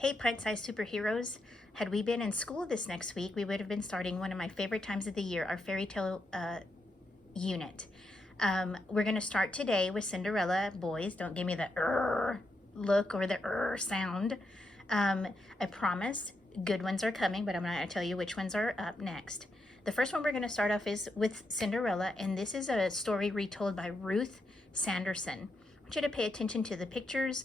Hey, pint-sized superheroes. Had we been in school this next week, we would have been starting one of my favorite times of the year, our fairy tale unit. We're going to start today with Cinderella. Boys, don't give me the look or the sound. I promise good ones are coming, but I'm not going to tell you which ones are up next. The first one we're going to start off is with Cinderella, and this is a story retold by Ruth Sanderson. I want you to pay attention to the pictures.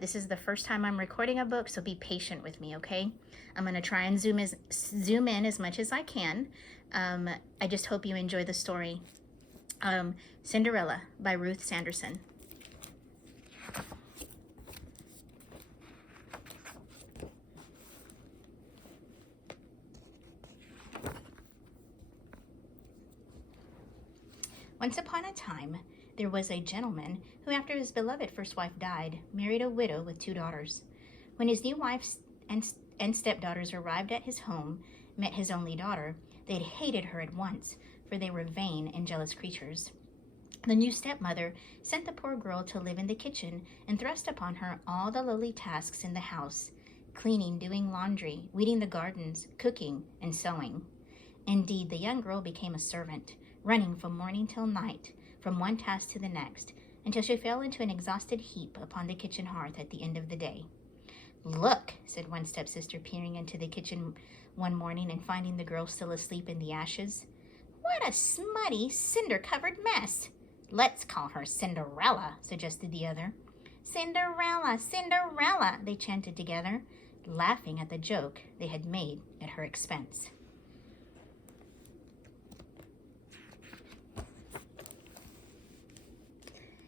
This is the first time I'm recording a book, so be patient with me, okay? I'm going to try and zoom in as much as I can. I just hope you enjoy the story. Cinderella by Ruth Sanderson. Once upon a time, there was a gentleman who, after his beloved first wife died, married a widow with 2 daughters. When his new wife and stepdaughters arrived at his home, met his only daughter, they hated her at once, for they were vain and jealous creatures. The new stepmother sent the poor girl to live in the kitchen and thrust upon her all the lowly tasks in the house: cleaning, doing laundry, weeding the gardens, cooking, and sewing. Indeed, the young girl became a servant, running from morning till night, from one task to the next, until she fell into an exhausted heap upon the kitchen hearth at the end of the day. "Look," said one stepsister, peering into the kitchen one morning and finding the girl still asleep in the ashes. "What a smutty, cinder-covered mess!" "Let's call her Cinderella," suggested the other. "Cinderella, Cinderella," they chanted together, laughing at the joke they had made at her expense.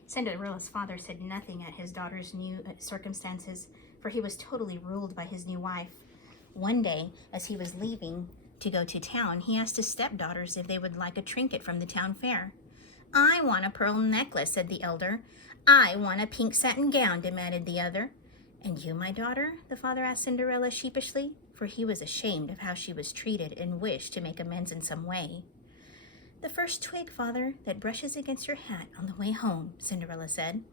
Cinderella's father said nothing at his daughter's new circumstances, for he was totally ruled by his new wife. One day, as he was leaving to go to town, he asked his stepdaughters if they would like a trinket from the town fair. "I want a pearl necklace," said the elder. "I want a pink satin gown," demanded the other. "And you, my daughter?" the father asked Cinderella sheepishly, for he was ashamed of how she was treated and wished to make amends in some way. "The first twig, father, that brushes against your hat on the way home," Cinderella said.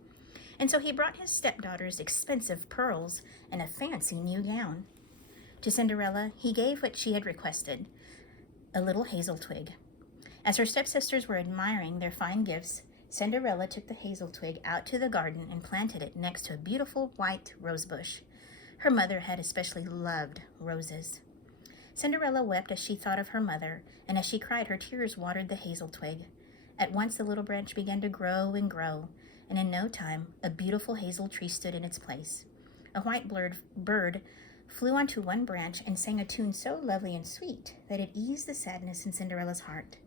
And so he brought his stepdaughters expensive pearls and a fancy new gown. To Cinderella, he gave what she had requested, a little hazel twig. As her stepsisters were admiring their fine gifts, Cinderella took the hazel twig out to the garden and planted it next to a beautiful white rose bush. Her mother had especially loved roses. Cinderella wept as she thought of her mother, and as she cried, her tears watered the hazel twig. At once the little branch began to grow and grow, and in no time a beautiful hazel tree stood in its place. A white bird flew onto one branch and sang a tune so lovely and sweet that it eased the sadness in Cinderella's heart.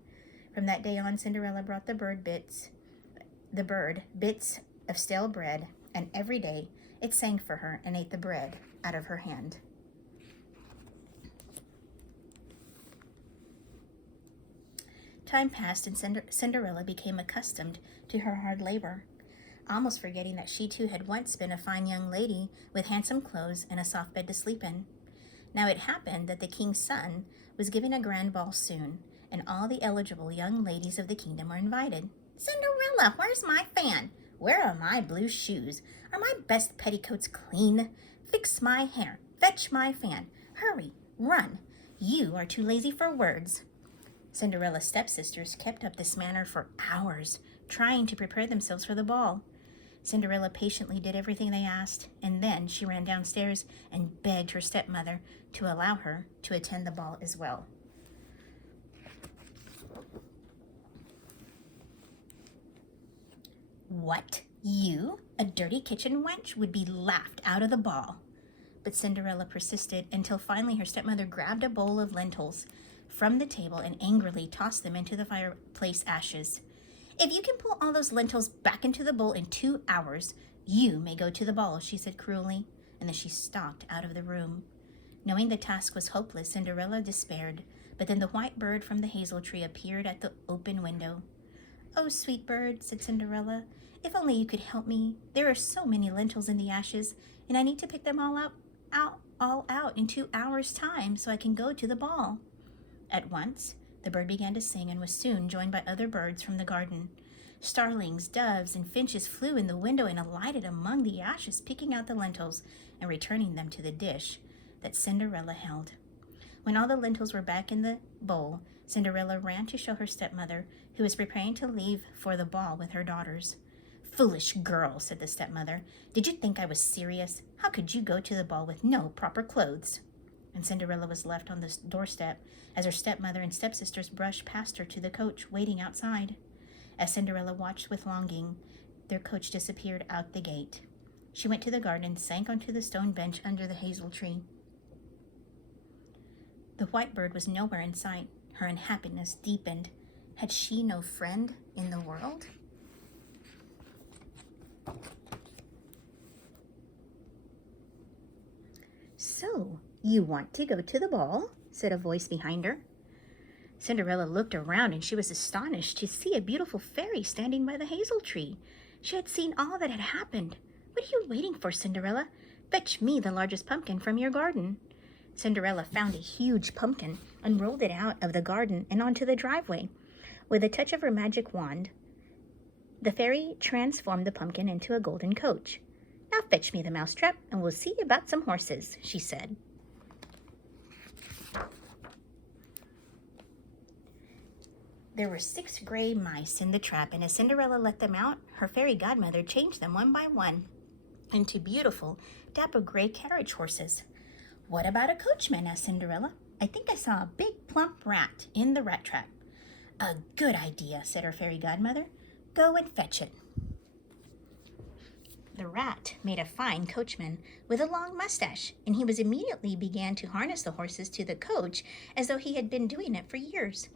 From that day on, Cinderella brought the bird bits of stale bread, and every day it sang for her and ate the bread out of her hand. Time passed, and Cinderella became accustomed to her hard labor, almost forgetting that she too had once been a fine young lady with handsome clothes and a soft bed to sleep in. Now it happened that the king's son was giving a grand ball soon, and all the eligible young ladies of the kingdom were invited. "Cinderella, where's my fan? Where are my blue shoes? Are my best petticoats clean? Fix my hair. Fetch my fan. Hurry, run. You are too lazy for words." Cinderella's stepsisters kept up this manner for hours, trying to prepare themselves for the ball. Cinderella patiently did everything they asked, and then she ran downstairs and begged her stepmother to allow her to attend the ball as well. "What, you, a dirty kitchen wench, would be laughed out of the ball." But Cinderella persisted until finally her stepmother grabbed a bowl of lentils from the table and angrily tossed them into the fireplace ashes. "If you can pull all those lentils back into the bowl in 2 hours, you may go to the ball," she said cruelly, and then she stalked out of the room. Knowing the task was hopeless, Cinderella despaired, but then the white bird from the hazel tree appeared at the open window. "Oh, sweet bird," said Cinderella, "if only you could help me. There are so many lentils in the ashes, and I need to pick them all out in 2 hours' time so I can go to the ball." At once, the bird began to sing and was soon joined by other birds from the garden. Starlings, doves, and finches flew in the window and alighted among the ashes, picking out the lentils and returning them to the dish that Cinderella held. When all the lentils were back in the bowl, Cinderella ran to show her stepmother, who was preparing to leave for the ball with her daughters. "Foolish girl," said the stepmother. "Did you think I was serious? How could you go to the ball with no proper clothes?" And Cinderella was left on the doorstep as her stepmother and stepsisters brushed past her to the coach waiting outside. As Cinderella watched with longing, their coach disappeared out the gate. She went to the garden and sank onto the stone bench under the hazel tree. The white bird was nowhere in sight. Her unhappiness deepened. Had she no friend in the world? "So, you want to go to the ball?" said a voice behind her. Cinderella looked around and she was astonished to see a beautiful fairy standing by the hazel tree. She had seen all that had happened. "What are you waiting for, Cinderella? Fetch me the largest pumpkin from your garden." Cinderella found a huge pumpkin and rolled it out of the garden and onto the driveway. With a touch of her magic wand, the fairy transformed the pumpkin into a golden coach. "Now fetch me the mousetrap and we'll see about some horses," she said. There were 6 gray mice in the trap, and as Cinderella let them out, her fairy godmother changed them one by one into beautiful, dapple gray carriage horses. "What about a coachman?" asked Cinderella. "I think I saw a big plump rat in the rat trap." "A good idea," said her fairy godmother. "Go and fetch it." The rat made a fine coachman with a long mustache, and he immediately began to harness the horses to the coach as though he had been doing it for years.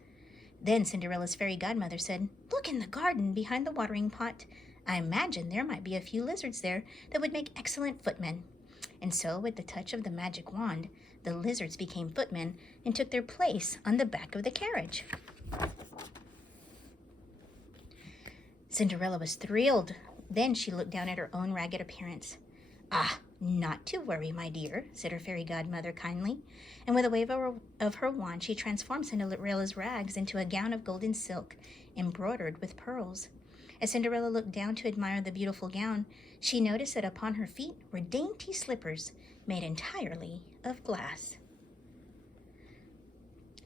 Then Cinderella's fairy godmother said, "Look in the garden behind the watering pot. I imagine there might be a few lizards there that would make excellent footmen." And so, with the touch of the magic wand, the lizards became footmen and took their place on the back of the carriage. Cinderella was thrilled. Then she looked down at her own ragged appearance. "Ah, not to worry, my dear," said her fairy godmother kindly, and with a wave of her wand, she transformed Cinderella's rags into a gown of golden silk, embroidered with pearls. As Cinderella looked down to admire the beautiful gown, she noticed that upon her feet were dainty slippers made entirely of glass.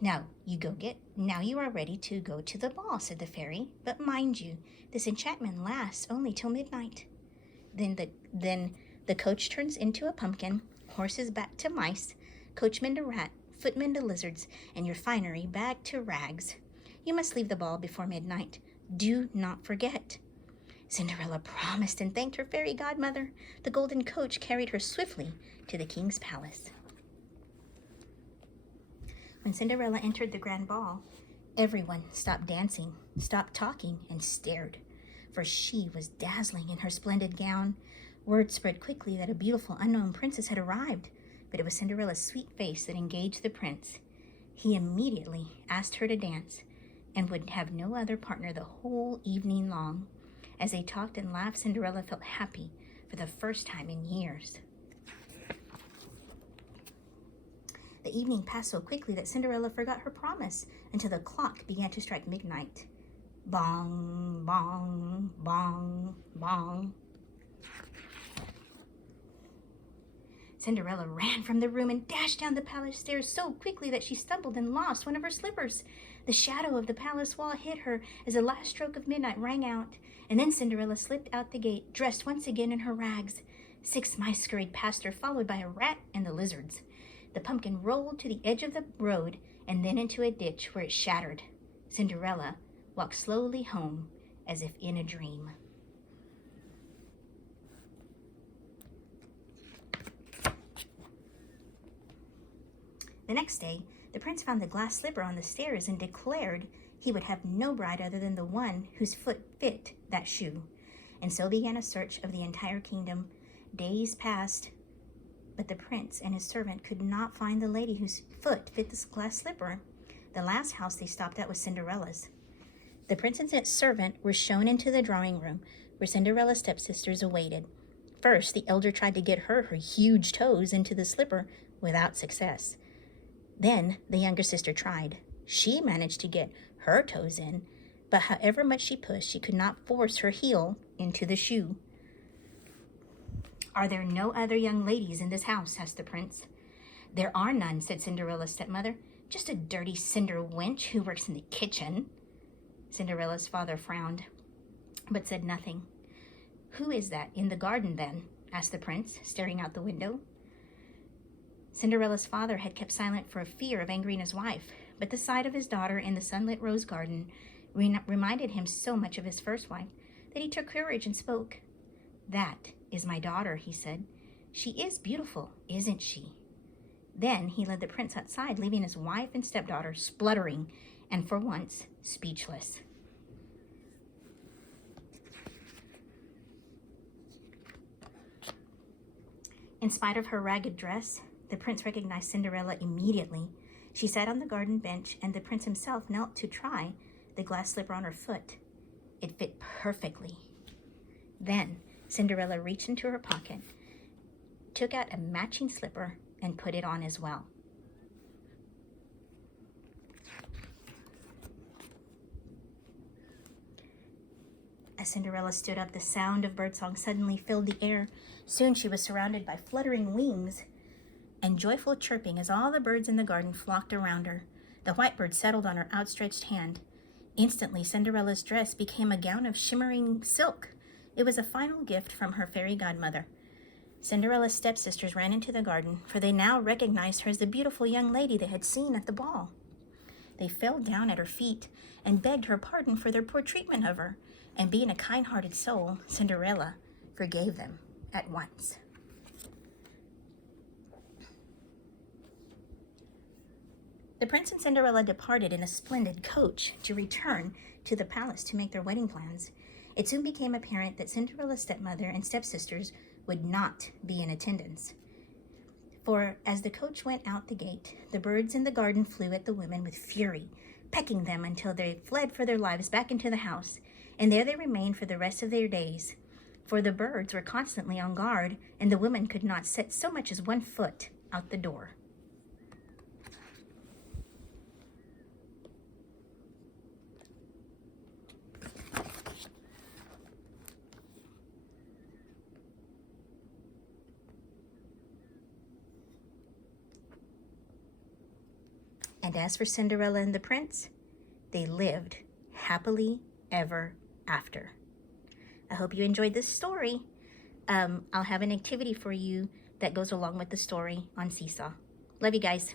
Now you are ready to go to the ball," said the fairy. "But mind you, this enchantment lasts only till midnight. Then the coach turns into a pumpkin, horses back to mice, coachman to rat, footmen to lizards, and your finery back to rags. You must leave the ball before midnight. Do not forget." Cinderella promised and thanked her fairy godmother. The golden coach carried her swiftly to the king's palace. When Cinderella entered the grand ball, everyone stopped dancing, stopped talking, and stared, for she was dazzling in her splendid gown. Word spread quickly that a beautiful unknown princess had arrived, but it was Cinderella's sweet face that engaged the prince. He immediately asked her to dance and would have no other partner the whole evening long. As they talked and laughed, Cinderella felt happy for the first time in years. The evening passed so quickly that Cinderella forgot her promise until the clock began to strike midnight. Bong, bong, bong, bong. Cinderella ran from the room and dashed down the palace stairs so quickly that she stumbled and lost one of her slippers. The shadow of the palace wall hit her as the last stroke of midnight rang out, and then Cinderella slipped out the gate, dressed once again in her rags. 6 mice scurried past her, followed by a rat and the lizards. The pumpkin rolled to the edge of the road and then into a ditch where it shattered. Cinderella walked slowly home as if in a dream. The next day, the prince found the glass slipper on the stairs and declared he would have no bride other than the one whose foot fit that shoe. And so began a search of the entire kingdom. Days passed, but the prince and his servant could not find the lady whose foot fit this glass slipper. The last house they stopped at was Cinderella's. The prince and his servant were shown into the drawing room, where Cinderella's stepsisters awaited. First, the elder tried to get her huge toes into the slipper without success. Then the younger sister tried. She managed to get her toes in, but however much she pushed, she could not force her heel into the shoe. "Are there no other young ladies in this house?" asked the prince. "There are none," said Cinderella's stepmother. "Just a dirty cinder wench who works in the kitchen." Cinderella's father frowned, but said nothing. "Who is that in the garden, then?" asked the prince, staring out the window. Cinderella's father had kept silent for fear of angering his wife, but the sight of his daughter in the sunlit rose garden reminded him so much of his first wife that he took courage and spoke. "That is my daughter," he said. "She is beautiful, isn't she?" Then he led the prince outside, leaving his wife and stepdaughter spluttering and, for once, speechless. In spite of her ragged dress, the prince recognized Cinderella immediately. She sat on the garden bench, and the prince himself knelt to try the glass slipper on her foot. It fit perfectly. Then Cinderella reached into her pocket, took out a matching slipper, and put it on as well. As Cinderella stood up, the sound of birdsong suddenly filled the air. Soon she was surrounded by fluttering wings and joyful chirping as all the birds in the garden flocked around her. The white bird settled on her outstretched hand. Instantly, Cinderella's dress became a gown of shimmering silk. It was a final gift from her fairy godmother. Cinderella's stepsisters ran into the garden, for they now recognized her as the beautiful young lady they had seen at the ball. They fell down at her feet and begged her pardon for their poor treatment of her, and being a kind-hearted soul, Cinderella forgave them at once. The prince and Cinderella departed in a splendid coach to return to the palace to make their wedding plans. It soon became apparent that Cinderella's stepmother and stepsisters would not be in attendance. For as the coach went out the gate, the birds in the garden flew at the women with fury, pecking them until they fled for their lives back into the house, and there they remained for the rest of their days. For the birds were constantly on guard, and the women could not set so much as one foot out the door. And as for Cinderella and the prince, they lived happily ever after. I hope you enjoyed this story. I'll have an activity for you that goes along with the story on Seesaw. Love you guys.